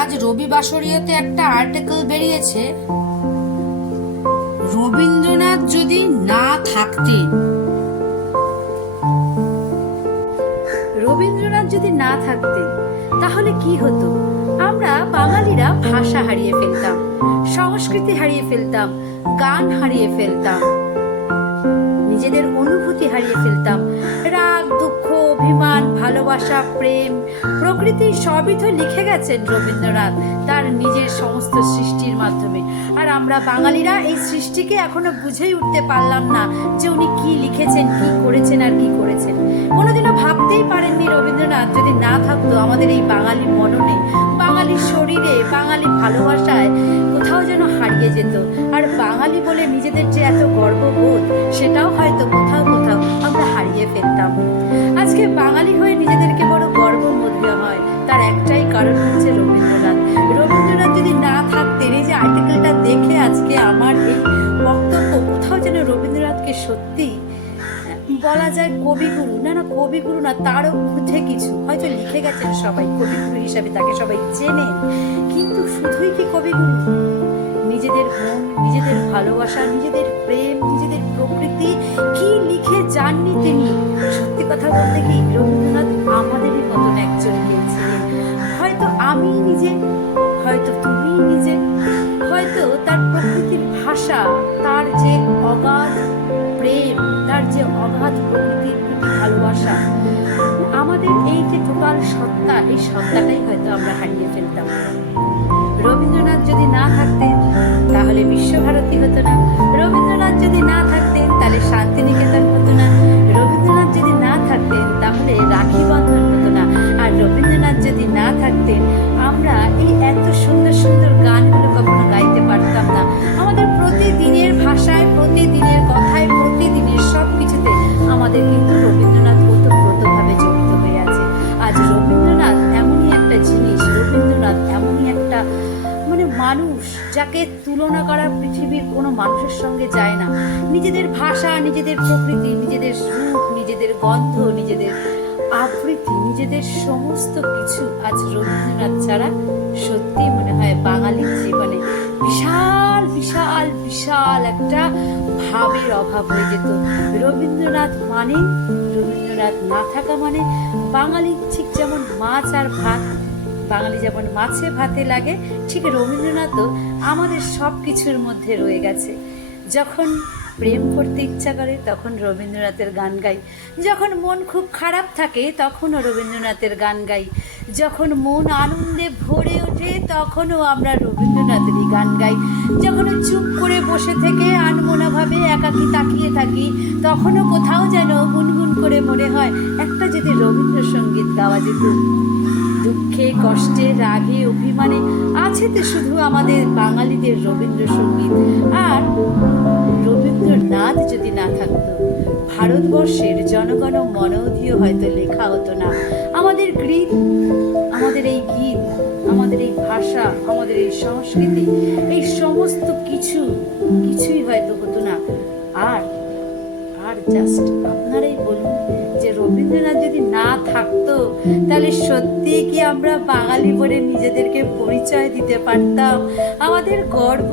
আজ রবিবাসরীয়তে একটা আর্টিকেল বেরিয়েছে, রবীন্দ্রনাথ যদি না থাকতেন। রবীন্দ্রনাথ যদি না থাকতেন তাহলে কি হতো? আমরা বাঙালিরা ভাষা হারিয়ে ফেলতাম, সংস্কৃতি হারিয়ে ফেলতাম, গান হারিয়ে ফেলতাম, নিজেদের অনুভূতি হারিয়ে ফেলতাম। রাগ, দুঃখ, অভিমান, ভালোবাসা, প্রেম, প্রকৃতি সবই তো লিখে গেছেন রবীন্দ্রনাথ তার নিজের সমস্ত সৃষ্টির মাধ্যমে। আর আমরা বাঙালিরা এই সৃষ্টিকে এখনো বুঝেই উঠতে পারলাম না যে উনি কি লিখেছেন, কি করেছেন আর কি করেছেন। কোনোদিনও ভাবতেই পারেননি রবীন্দ্রনাথ যদি না থাকতো আমাদের এই বাঙালি মননে, বাঙালি শরীরে, বাঙালি ভালোবাসায় কোথাও যেন হারিয়ে যেত। আর বাঙালি বলে নিজেদের যে এত গর্ববোধ, সেটাও হয়তো কোথাও কোথাও আমরা হারিয়ে ফেলতাম। আজকে বাঙালি হয়ে নিজেদেরকে বড় গর্ব মনে হয়, তার একটাই কারণ হচ্ছে রবীন্দ্রনাথ। রবীন্দ্রনাথ যদি না থাকতেন, এই যে আর্টিকেলটা দেখে আজকে আমার এই বক্তব্য, কোথাও যেন রবীন্দ্রনাথকে সত্যি বলা যায় কবিগুরু, না কবিগুরু না, তারও ঊর্ধ্বে কিছু হয়তো লিখে গেছেন সবাই, কবিগুরু হিসাবে তাকে সবাই চেনেন। কিন্তু শুধুই কি কবিগুরু? নিজেদের মন, নিজেদের ভালোবাসা, নিজেদের প্রেম, নিজেদের প্রকৃতি কি লিখে যাননি তিনি? সত্যি কথা বলতে কি, রবীন্দ্রনাথ আমাদেরই মতন একজন ছিলেন। হয়তো আমি নিজে, হয়তো তুমি নিজে, হয়তো তার প্রকৃতির ভাষা, তার যে অগাধ প্রেম, তার যে অগাধ প্রকৃতির প্রতি ভালোবাসা, আমাদের এই যে টোটাল সত্তা, এই সত্তাটাই হয়তো আমরা হারিয়ে ফেলতাম। রবীন্দ্রনাথ যদি না থাকতেন তাহলে বিশ্বভারতী হতো না, রবীন্দ্রনাথ যদি না থাকতেন তাহলে শান্তিনিকেতন হতো না, রবীন্দ্রনাথ যদি না থাকতেন তাহলে রাখি বন্ধন হতো না, আর রবীন্দ্রনাথ যদি না থাকতেন আমরা এই এত সুন্দর সুন্দর গানগুলো কখনো গাইতে পারতাম না। আমাদের প্রতিদিনের ভাষায়, প্রতিদিনের কথায়, প্রতিদিনের সব কিছুতে আমাদের কিন্তু রবীন্দ্রনাথ ওতপ্রোতভাবে জড়িত হয়ে আছে। আজ রবীন্দ্রনাথ এমনই একটা জিনিস, রবীন্দ্রনাথ এমনই একটা মানুষ যাকে তুলনা করা পৃথিবীর কোনো মানুষের সঙ্গে যায় না। নিজেদের ভাষা, নিজেদের প্রকৃতি, নিজেদের রূপ, নিজেদের গন্ধ, নিজেদের আবৃত্তি, নিজেদের সমস্ত কিছু আজ রবীন্দ্রনাথ ছাড়া সত্যি মনে হয় বাঙালির জীবনে বিশাল বিশাল বিশাল একটা ভাবের অভাব হয়ে যেত। রবীন্দ্রনাথ মানে, রবীন্দ্রনাথ না থাকা মানে বাঙালি ঠিক যেমন মাছ আর ভাত, বাঙালি যেমন মাছে ভাতে লাগে, ঠিক রবীন্দ্রনাথও আমাদের সব কিছুর মধ্যে রয়ে গেছে। যখন প্রেম করতে ইচ্ছা করে তখন রবীন্দ্রনাথের গান গাই, যখন মন খুব খারাপ থাকে তখনও রবীন্দ্রনাথের গান গাই, যখন মন আনন্দে ভরে ওঠে তখনও আমরা রবীন্দ্রনাথেরই গান গাই, যখন চুপ করে বসে থেকে আনমনাভাবে একাকী তাকিয়ে থাকি তখনও কোথাও যেন গুনগুন করে মনে হয় একটা যদি রবীন্দ্রসঙ্গীত গাওয়া যেত। দুঃখে, কষ্টে, রাগে, অভিমানে আছে তো শুধু আমাদের বাঙালিদের রবীন্দ্রসঙ্গীত। আর রবীন্দ্রনাথ যদি না থাকতো ভারতবর্ষের জনগণ মনোধিও হয়তো লেখা হতো না। আমাদের গীত, আমাদের এই গীত, আমাদের এই ভাষা, আমাদের এই সংস্কৃতি, এই সমস্ত কিছুই হয়তো হতো না। আর জাস্ট আপনারাই বলুন যে রবীন্দ্রনাথ যদি না থাকতো তাহলে সত্যি কি আমরা বাঙালি বলে নিজেদেরকে পরিচয় দিতে পারতাম? আমাদের গর্ব,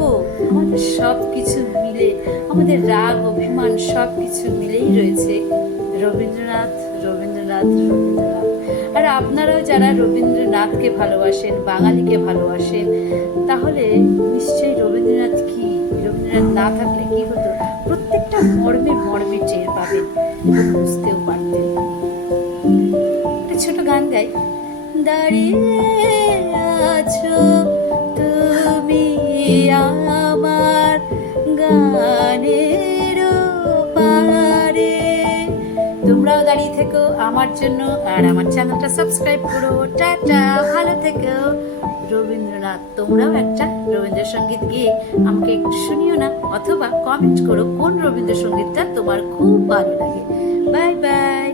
আমাদের সব কিছু মিলে, আমাদের রাগ, অভিমান সব কিছু মিলেই রয়েছে রবীন্দ্রনাথ, রবীন্দ্রনাথ, রবীন্দ্রনাথ। আর আপনারাও যারা রবীন্দ্রনাথকে ভালোবাসেন, বাঙালিকে ভালোবাসেন, তাহলে নিশ্চয়ই রবীন্দ্রনাথ কি, রবীন্দ্রনাথ না থাকলে কি হতো, প্রত্যেকটা মর্মে মর্মে টের পাবেন এবং বুঝতেও পারতেন। একটা ছোট গান গাই। দাঁড়িয়ে আছো তুমি আমার গানের পারে, তোমরাও দাঁড়িয়ে থেকো আমার জন্য, আর আমার চ্যানেলটা সাবস্ক্রাইব করো। টাটা, ভালো থেকো। রবীন্দ্রনাথ, তোমরাও একটা রবীন্দ্রসঙ্গীত গিয়ে আমাকে একটু শুনিও না, অথবা কমেন্ট করো কোন রবীন্দ্রসঙ্গীতটা তোমার খুব ভালো লাগে। Bye bye.